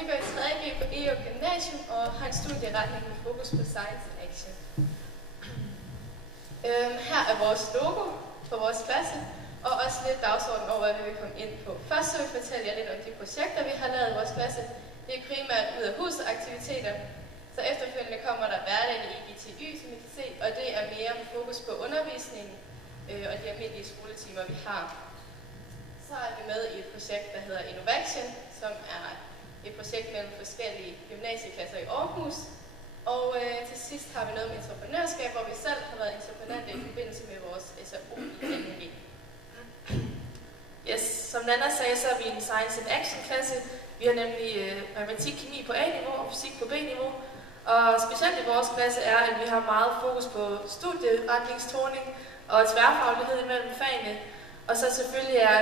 vi går i 3.G på Egaa Gymnasium og har en studieretning med fokus på Science and Action. Her er vores logo for vores klasse, og også lidt dagsorden over, hvad vi vil komme ind på. Først så vil jeg fortælle jer lidt om de projekter, vi har lavet i vores klasse. Det er primært ud af husaktiviteter. Så efterfølgende kommer der hverdag i EGTY, som I kan se, og det er mere med fokus på undervisningen og de almindelige skoletimer, vi har. Så er vi med i et projekt, der hedder Innovation, som er et projekt mellem forskellige gymnasieklasser i Ålborghus. Og til sidst har vi noget med entreprenørskab, hvor vi selv har været entreprenante i forbindelse med vores SRO i NG. Yes, som Nanna sagde, så er vi en Science and Action klasse. Vi har nemlig matematik, kemi på A-niveau og fysik på B-niveau. Og specielt i vores klasse er, at vi har meget fokus på studieretningstoning og tværfaglighed imellem fagene. Og så selvfølgelig er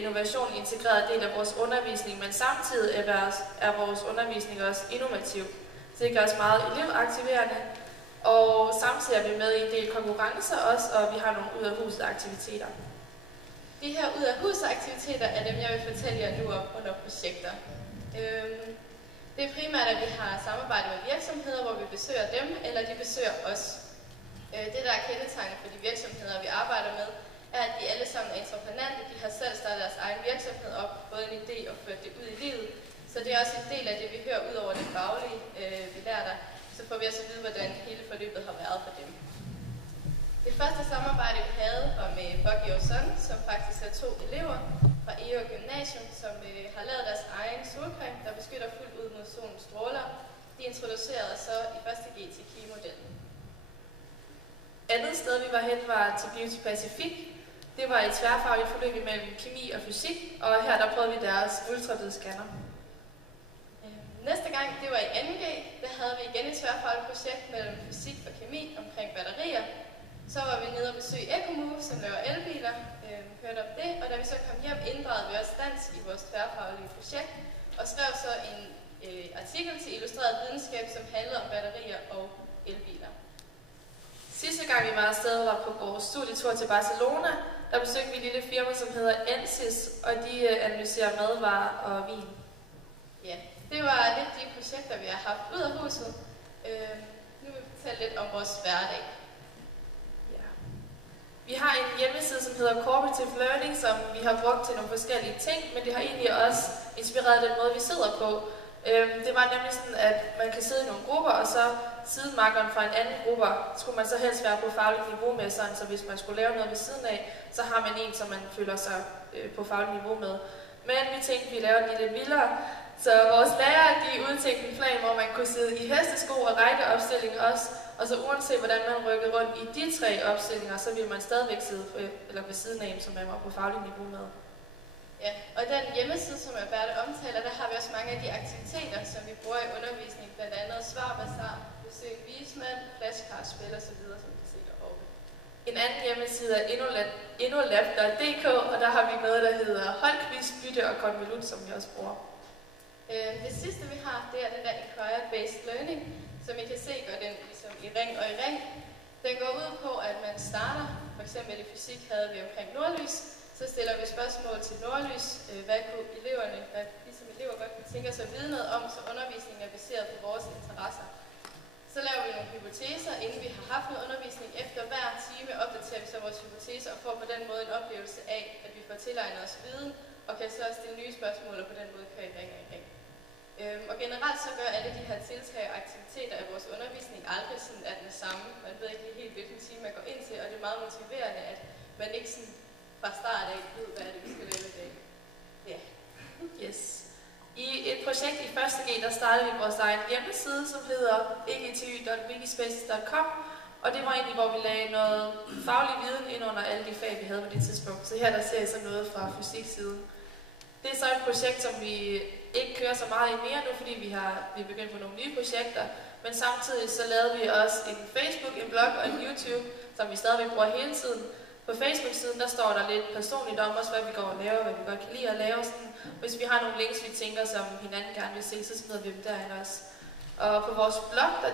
innovation en integreret del af vores undervisning, men samtidig er vores undervisning også innovativ. Så det gør os meget elevaktiverende, og samtidig er vi med i en del konkurrencer også, og vi har nogle ud-af-huset-aktiviteter. De her ud-af-huset-aktiviteter er dem, jeg vil fortælle jer nu om under projekter. Det er primært, at vi har samarbejde med virksomheder, hvor vi besøger dem, eller de besøger os. Det, der er kendetegnet for de virksomheder, vi arbejder med, er, at de alle sammen er entreprenante. De har selv startet deres egen virksomhed op, både en idé og ført det ud i livet. Så det er også en del af det, vi hører ud over det faglige, vi lærer der. Så får vi også at vide, hvordan hele forløbet har været for dem. Det første samarbejde, vi havde, var med Buggy og Son, som faktisk er 2 elever fra Egaa Gymnasium, som har lavet deres egen solcreme, der beskytter fuldt ud mod solens stråler. De introducerede så i 1.G til klimodellen. Andet sted, vi var hen, var til Beauty Pacific. Det var et tværfagligt forløb imellem kemi og fysik, og her der prøvede vi deres ultralydsscanner. Næste gang, det var i 2.G, der havde vi igen et tværfagligt projekt mellem fysik og kemi omkring batterier. Så var vi nede og besøge Ecomove, som laver elbiler, hørte om det, og da vi så kom hjem, inddragede vi også dans i vores tværfaglige projekt, og skrev så en artikel til Illustreret Videnskab, som handlede om batterier og elbiler. Sidste gang vi var afsted var på vores studietur til Barcelona. Der besøgte vi et lille firma, som hedder Ensis, og de analyserer madvarer og vin. Ja, det var lidt de projekter, vi har haft ud af huset. Nu vil vi fortælle lidt om vores hverdag. Ja. Vi har en hjemmeside, som hedder Cooperative Learning, som vi har brugt til nogle forskellige ting, men det har egentlig også inspireret den måde, vi sidder på. Det var nemlig sådan, at man kan sidde i nogle grupper, og så sidemarkeren fra en anden gruppe skulle man så helst være på fagligt niveau med, sådan, så hvis man skulle lave noget ved siden af, så har man en, som man føler sig på fagligt niveau med. Men vi tænkte, at vi laver den lidt vildere, så vores lærere de udtænkte en plan, hvor man kunne sidde i hestesko og rækkeopstilling også, og så uanset hvordan man rykkede rundt i de 3 opstillinger, så ville man stadigvæk sidde ved siden af en, som man var på fagligt niveau med. Ja, og den hjemmeside, som Alberte omtaler, der har vi også mange af de aktiviteter, som vi bruger i undervisning, blandt andet svarbasar, besøg vismand, flashcardspil og så videre, som vi kan se derovre. En anden hjemmeside er innolab.dk, og der har vi noget, der hedder holdquiz, bytte og konvolut, som vi også bruger. Det sidste, vi har, det er den der Acquired-Based Learning, som I kan se går den ligesom i ring og i ring. Den går ud på, at man starter, for eksempel i fysik havde vi omkring nordlys, så stiller vi spørgsmål til nordlys, hvad de som elever godt kunne tænke sig at vide noget om, så undervisningen er baseret på vores interesser. Så laver vi nogle hypoteser, inden vi har haft noget undervisning. Efter hver time opdaterer vi så vores hypoteser og får på den måde en oplevelse af, at vi får tilegnet os viden, og kan så stille nye spørgsmål og på den måde køre i ring og i ring. Og generelt så gør alle de her tiltag og aktiviteter af vores undervisning aldrig sådan er den samme. Man ved ikke helt, hvilken time man går ind til, og det er meget motiverende, at man ikke sådan fra start af ved, hvad er det, vi skal lave i dag. Ja. Yes. I et projekt i 1.G, der startede vi vores egen hjemmeside, som hedder egty.wikispaces.com, og det var egentlig, hvor vi lagde noget faglig viden ind under alle de fag, vi havde på det tidspunkt. Så her der ser jeg så noget fra fysiksiden. Det er så et projekt, som vi ikke kører så meget i mere nu, fordi vi er begyndt på nogle nye projekter, men samtidig så lavede vi også en Facebook, en blog og en YouTube, som vi stadigvæk bruger hele tiden. På Facebook-siden, der står der lidt personligt om os, hvad vi går og laver, hvad vi godt kan lide at lave. Sådan. Hvis vi har nogle links, vi tænker, som hinanden gerne vil se, så smider vi dem derinde også. Og på vores blog, der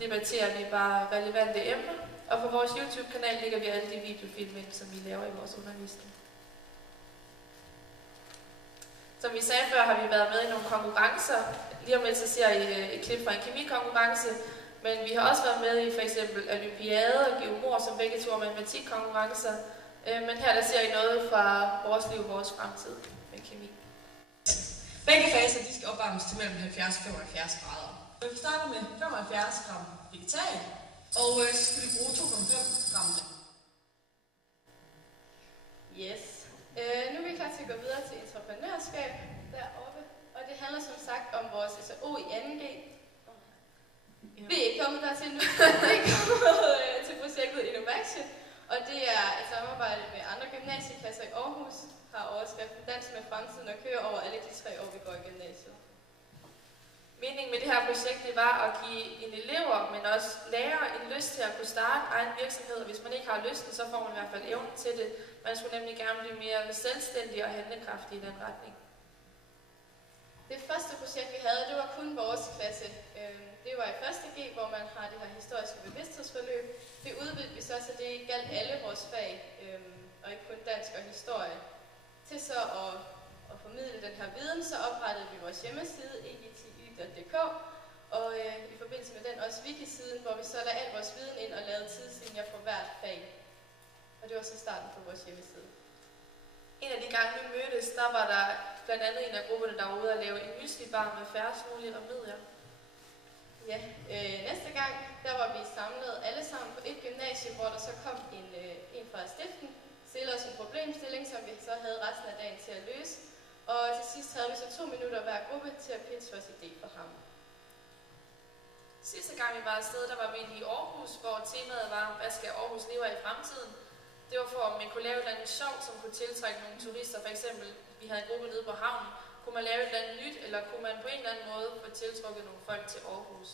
debatterer vi bare relevante emner. Og på vores YouTube-kanal ligger vi alle de videofilm ind, som vi laver i vores undervisning. Som vi sagde før, har vi været med i nogle konkurrencer. Lige om lidt så ser I et klip fra en kemikonkurrence. Men vi har også været med i f.eks. olympiade og geomor, som begge to er matematikkonkurrencer. Men her der ser I noget fra vores liv, vores fremtid med kemi. Begge faser de skal opvarmes til mellem 70 og 75 grader. Vi starter med 75 gram vegetal, og så skal vi bruge 2,5 gram. Yes. Nu er vi klar til at gå videre til entreprenørskab deroppe. Og det handler som sagt om vores SAO i 2G. Vi er ikke kommet dertil nu. Vi er kommet til projektet Innovation. Og det er et samarbejde med andre gymnasieklasser i Ålborghus. Har overskriften Dans med fremtiden og kører over alle de 3 år, vi går i gymnasiet. Meningen med det her projekt det var at give en elever, men også lærere en lyst til at kunne starte egen virksomhed. Og hvis man ikke har lysten, så får man i hvert fald evnen til det. Man skulle nemlig gerne blive mere selvstændig og handlekraftig i den retning. Det første projekt, vi havde, det var kun vores klasse. Det var i 1.G, hvor man har det her historiske bevidsthedsforløb. Det udvidede vi så, så det galt alle vores fag, og ikke kun dansk og historie. Til så at formidle den her viden, så oprettede vi vores hjemmeside, egti.dk, og i forbindelse med den også wiki-siden, hvor vi så lagde al vores viden ind og lavede tidslinjer for hvert fag. Og det var så starten på vores hjemmeside. En af de gange, vi mødtes, der var der blandt andet en af grupperne, der var ude at lave en myslibar med færrest mulige remedier. Ja, næste gang, der var vi samlet alle sammen på et gymnasium, hvor der så kom en fra stiften, stillede os en problemstilling, som vi så havde resten af dagen til at løse. Og til sidst havde vi så 2 minutter hver gruppe til at pitche vores idé for ham. Sidste gang vi var afsted, der var vi i Aarhus, hvor temaet var, hvad skal Aarhus leve af i fremtiden? Det var for, at man kunne lave et eller andet sjovt, som kunne tiltrække nogle turister. For eksempel, vi havde en gruppe nede på havnen. Kunne man lave et eller andet nyt, eller kunne man på en eller anden måde få tiltrukket nogle folk til Aarhus?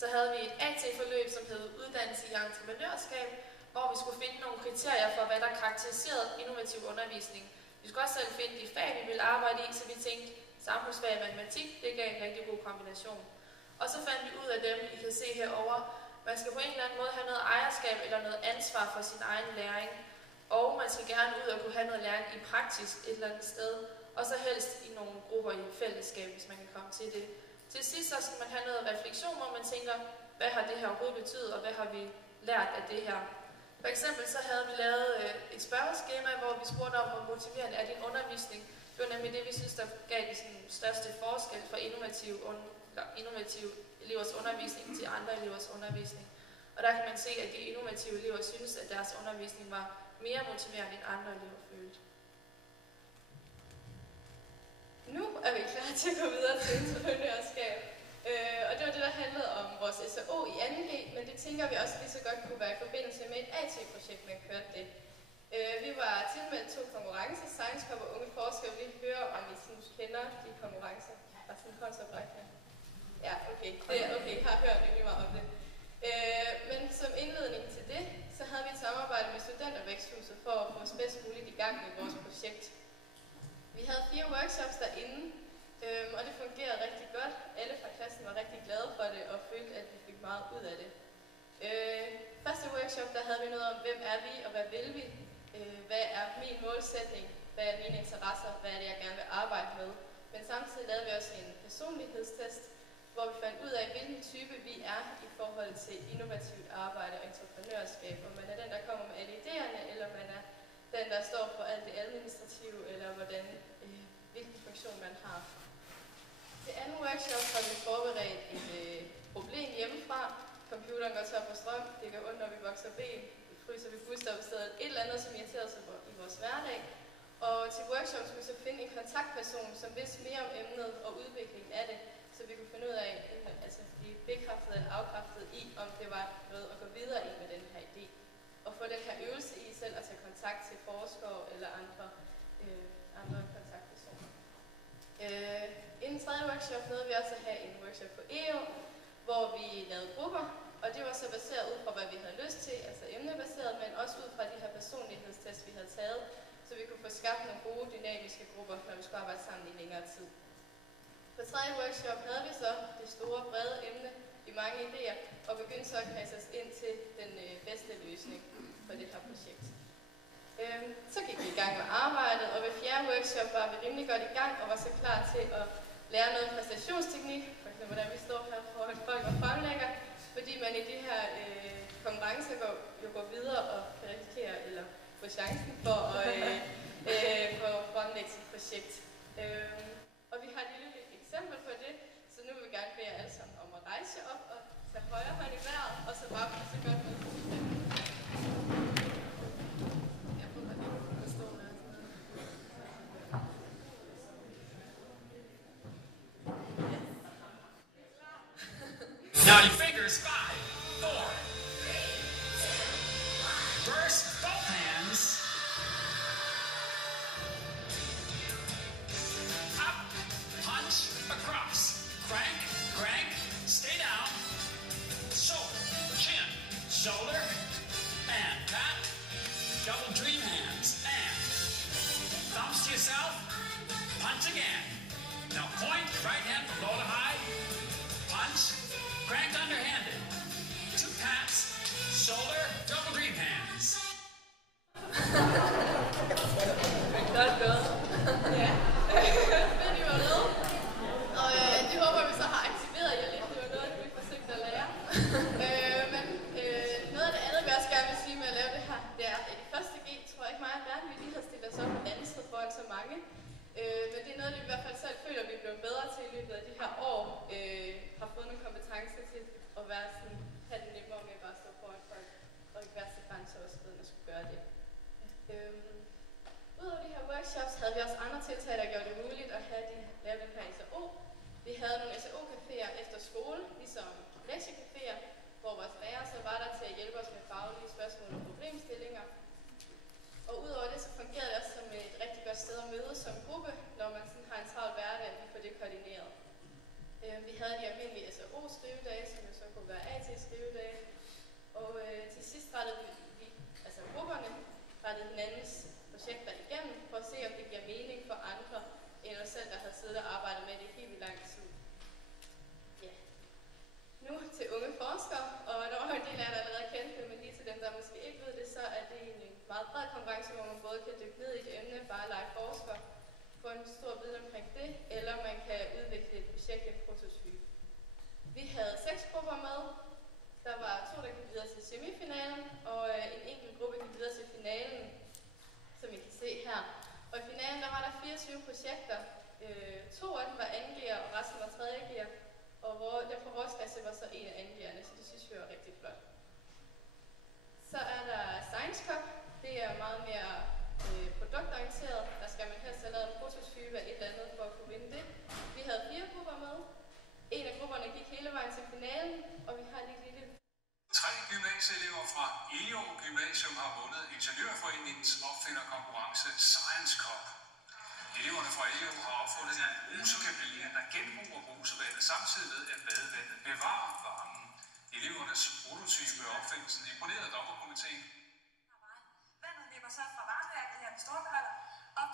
Så havde vi et AT-forløb, som hed Uddannelse i Entreprenørskab, hvor vi skulle finde nogle kriterier for, hvad der karakteriserede innovativ undervisning. Vi skulle også selv finde de fag, vi ville arbejde i, så vi tænkte, samfundsfag og matematik, det gav en rigtig god kombination. Og så fandt vi ud af dem, I kan se herovre. Man skal på en eller anden måde have noget ejerskab eller noget ansvar for sin egen læring. Og man skal gerne ud og kunne have noget læring i praksis et eller andet sted. Og så helst i nogle grupper i fællesskab, hvis man kan komme til det. Til sidst så skal man have noget refleksion, hvor man tænker, hvad har det her overhovedet betydet, og hvad har vi lært af det her. For eksempel så havde vi lavet et spørgeskema, hvor vi spurgte om, hvor motiverende er din undervisning. Det var nemlig det, vi synes, der gav den største forskel for innovative elevers undervisning til andre elevers undervisning. Og der kan man se, at de innovative elever synes, at deres undervisning var mere motiverende end andre elever følte. Nu er vi klar til at gå videre til entreprenørskab. Og det var det, der handlede om vores SAO i 2G, men det tænker vi også lige så godt kunne være i forbindelse med et AT-projekt, man kørte det. Vi var tilmeldt 2 konkurrencer, Science Cup og Unge Forskere. Vi hører, om I synes kender de konkurrencer. Og sådan håndsopræk her. Ja, okay. Det er okay. Jeg har hørt rigtig meget om det. Men som indledning til det, så havde vi et samarbejde med Studentervæksthuset for at få os bedst muligt i gang med vores projekt. Vi havde 4 workshops derinde, og det fungerede rigtig godt. Alle fra klassen var rigtig glade for det og følte, at vi fik meget ud af det. Første workshop, der havde vi noget om, hvem er vi og hvad vil vi? Hvad er min målsætning? Hvad er mine interesser? Hvad er det, jeg gerne vil arbejde med? Men samtidig lavede vi også en personlighedstest, hvor vi fandt ud af, hvilken type vi er i forhold til innovativt arbejde og entreprenørskab. Om man er den, der kommer med alle idéerne, eller man er den, der står for alt det administrative, eller hvilken funktion man har. Til anden workshop har vi forberedt et problem hjemmefra. Computeren går tør på strøm, det gør ondt, når vi vokser ben, vi fryser ved busstoppestedet, et eller andet, som irriterer sig i vores hverdag. Og til workshop skulle vi så finde en kontaktperson, som vidste mere om emnet og udviklingen af det, så vi kunne finde ud af, altså blive bekræftet eller afkræftet i, om det var noget at gå videre i med den her idé. Og få den her øvelse i selv at tage kontakt til forskere eller andre kontaktpersoner. Inden tredje workshop nåede vi også at have en workshop på EU, hvor vi lavede grupper, og det var så baseret ud fra, hvad vi havde lyst til, altså emnebaseret, men også ud fra de her personlighedstests, vi havde taget, så vi kunne få skabt nogle gode, dynamiske grupper, når vi skulle arbejde sammen i længere tid. På tredje workshop havde vi så det store, brede emne, de mange idéer, og begyndte så at kaste os ind til den bedste løsning for det her projekt. Så gik vi i gang med arbejdet, og ved fjerde workshop var vi rimelig godt i gang og var så klar til at lære noget præstationsteknik, for eksempel hvordan vi står her foran folk og fremlægger, fordi man i de her konkurrencer går videre og kan risikere eller få chancen for at fremlægge sit projekt. Og vi har et lille eksempel på det, så nu vil vi gerne bede jer alle sammen om at rejse jer op og tage højre hånd i vejret, og så bare så godt med. Now your fingers, 5, 4. Burst both hands. Up, punch, across. Crank, crank, stay down. Shoulder, chin, shoulder, and pat. Double dream hands, and thumbs to yourself. Punch again. Now point your right hand from low to high. Punch. Crank underhanded. 2 pats. Shoulder. Double dream hands. Godt gået. Ja, fedt I var med. Og det håber vi så har aktiveret jer lidt. Det var noget, vi forsøgte at lære. Men noget af det andet, vi også gerne vil sige med at lave det her, det er, at i første G tror jeg ikke meget, at verden vi lige har stillet os op et andet sted foran så mange. Men det er noget, vi i hvert fald selv føler, at vi er blevet bedre til i løbet af de her år. Har fået nogle kompetencer til at være sådan, have det nemmere med at bare stå foran folk, og ikke være så bange til også ved, at skulle gøre det. Udover de her workshops havde vi også andre tiltag, der gjorde det muligt at lave den her SAO. Vi havde nogle SAO-caféer efter skole, ligesom lektiecaféer, hvor vores lærere så var der til at hjælpe os med faglige spørgsmål og problemstillinger. Og udover det, så fungerede det også som et rigtig godt sted at mødes som gruppe, når man sådan har en travl hverdag, vi får det koordineret. Vi havde de almindelige SAO-skrivedage, som jo så kunne være AT-skrivedage. Og til sidst rettede vi, altså grupperne, rettede hinandens projekter igennem, for at se, om det giver mening for andre, end os selv, der havde siddet og arbejdet med det helt i lang tid. Ja. Nu til unge forskere, og der var en del af jer, der allerede kendte det, men lige til dem, der måske ikke ved det, så er det en meget bred konkurrence, hvor man både kan dykke ned i et emne, bare lege forsker, få en stor viden omkring det, eller man kan udvikle et projekt, en prototype. Vi havde 6 grupper med. Der var 2, der gik videre til semifinalen, og en enkelt gruppe gik videre til finalen, som I kan se her. Og i finalen der var der 24 projekter. 2 af dem var andengear, og resten var tredjegear. Og derfor vores klasse var så en af andengearne, så det synes vi var rigtig flot. Så er der Science Cup. Det er meget mere produktorienteret. Der skal man helst have lavet en prototype af et eller andet for at kunne vinde det. Vi havde 4 grupper med. En af grupperne gik hele vejen til finalen, og vi har lige lille... 3 gymnasieelever fra Ålborghus Gymnasium har vundet Ingeniørforeningens opfinderkonkurrence Science Cup. Eleverne fra Ålborghus har opfundet en brusekabine, der genbruger brusevandet, samtidig med at badevandet bevarer varmen. Elevernes prototype og opfindelsen imponerede dommerkomiteen. Vandet løber så fra varmeværket her på Storbeholder op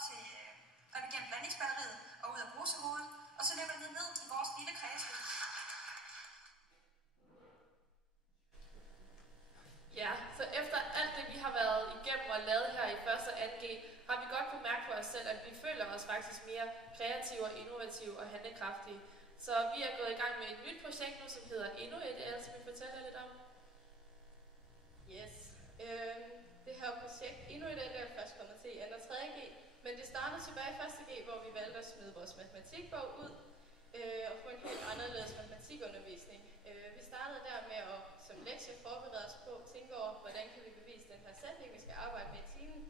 igennem blandingsbatteriet og ud af brusehovedet, og så løber det ned i vores lille kredsløb. Ja, så efter alt det, vi har været igennem og lavet her i 1. og 2G, har vi godt kunne mærke på os selv, at vi føler os faktisk mere kreative og innovative og handlekraftige. Så vi er gået i gang med et nyt projekt nu, som hedder Endnu et. Ellers vil jeg fortælle lidt om. Yes. Det her projekt Endnu et er først kommet til i 2. og 3G, men det startede tilbage i 1. G, hvor vi valgte at smide vores matematikbog ud og få en helt anderledes matematikundervisning. Vi startede der med at som lektie forberede os på at tænke over, hvordan kan vi bevise den her sætning, vi skal arbejde med i timen.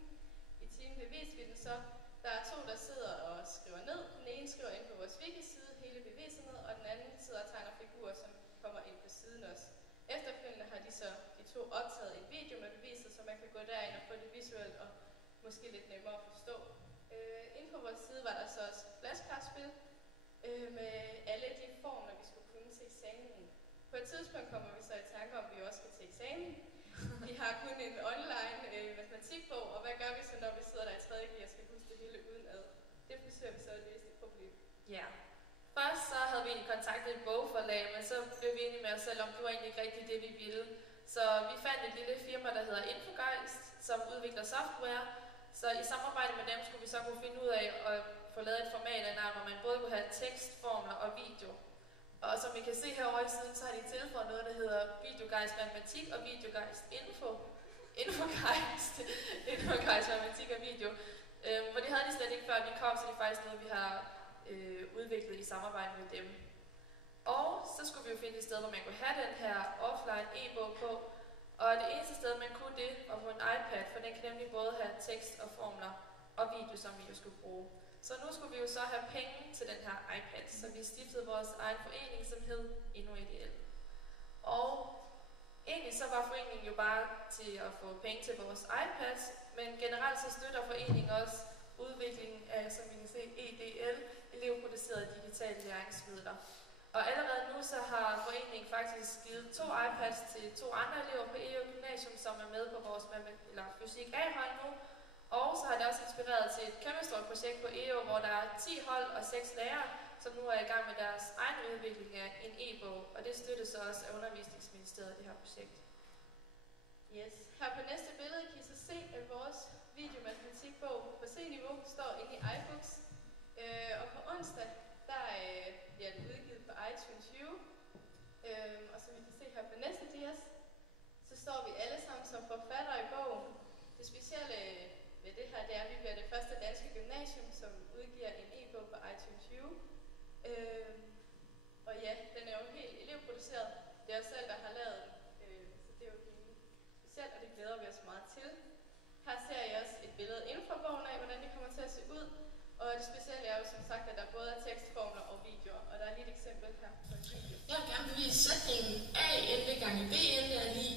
I timen beviste vi den så. Der er 2, der sidder og skriver ned. Den ene skriver ind på vores wiki-side hele beviset ned, og den anden sidder og tegner figurer, som kommer ind på siden også. Efterfølgende har de 2 optaget en video med beviset, så man kan gå derind og få det visuelt og måske lidt nemmere at forstå. Inde på vores side var der så også flashcardspil med alle de formler, vi skulle kunne til eksamen. På et tidspunkt kommer vi så i tanke om, at vi også skal til eksamen. Vi har kun en online matematikbog, og hvad gør vi så, når vi sidder der i 3. G og skal huske det hele udenad? Det forsøger vi så at løse det problem. Ja. Først så havde vi egentlig kontaktet et bogforlag, men så blev vi enige med os selv om, det var egentlig ikke rigtigt det, vi ville. Så vi fandt et lille firma, der hedder Infogejst, som udvikler software, Så i samarbejde med dem skulle vi så kunne finde ud af at få lavet et format af navn, hvor man både kunne have tekst, formler og video. Og som I kan se herovre i siden, så har de tilføjet noget, der hedder Videoguides Matematik og Videoguides Info. Infoguides Matematik og Video. Hvor det havde de slet ikke før vi kom, så det er faktisk noget, vi har udviklet i samarbejde med dem. Og så skulle vi jo finde et sted, hvor man kunne have den her offline e-bog på. Og det eneste sted, man kunne det, var på en iPad, for den kan nemlig både have tekst og formler og video, som vi jo skulle bruge. Så nu skulle vi jo så have penge til den her iPad, så vi stiftede vores egen forening, som hed InnoIDL. Og egentlig så var foreningen jo bare til at få penge til vores iPads, men generelt så støtter foreningen også udviklingen af, som vi kan se, EDL, elevproducerede digitale læringsmidler. Og allerede nu så har foreningen faktisk givet 2 iPads til 2 andre elever på Egaa Gymnasium, som er med på vores fysik A-hold nu. Og så har det også inspireret til et kæmpestort projekt på Egaa, hvor der er 10 hold og 6 lærere, som nu er i gang med deres egen udvikling af en e-bog. Og det støttes så også af Undervisningsministeriet, det her projekt. Yes. Her på næste billede kan I så se, at vores videomatematikbog på C-niveau står inde i iBooks. Og på onsdag, der bliver den udgivet på iTunes U. Og som I kan se her på næste dias, så står vi alle sammen som forfattere i bogen. Det specielle ved det her, det er, at vi bliver det første danske gymnasium, som udgiver en e-bog på iTunes U. Og ja, den er jo helt elevproduceret. Det er os selv, der har lavet den. Så det er jo helt specielt, og det glæder vi os meget til. Her ser I også et billede inden for bogen af, hvordan det kommer til at se ud. Og det specielle er jo som sagt, at der både er tekstformler og videoer. Og der er lige et eksempel her på en video. Jeg vil gerne bevise sætningen A ende gange B ende er lige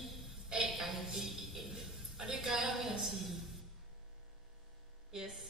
A gange B ende. Og det gør jeg ved at sige. Yes.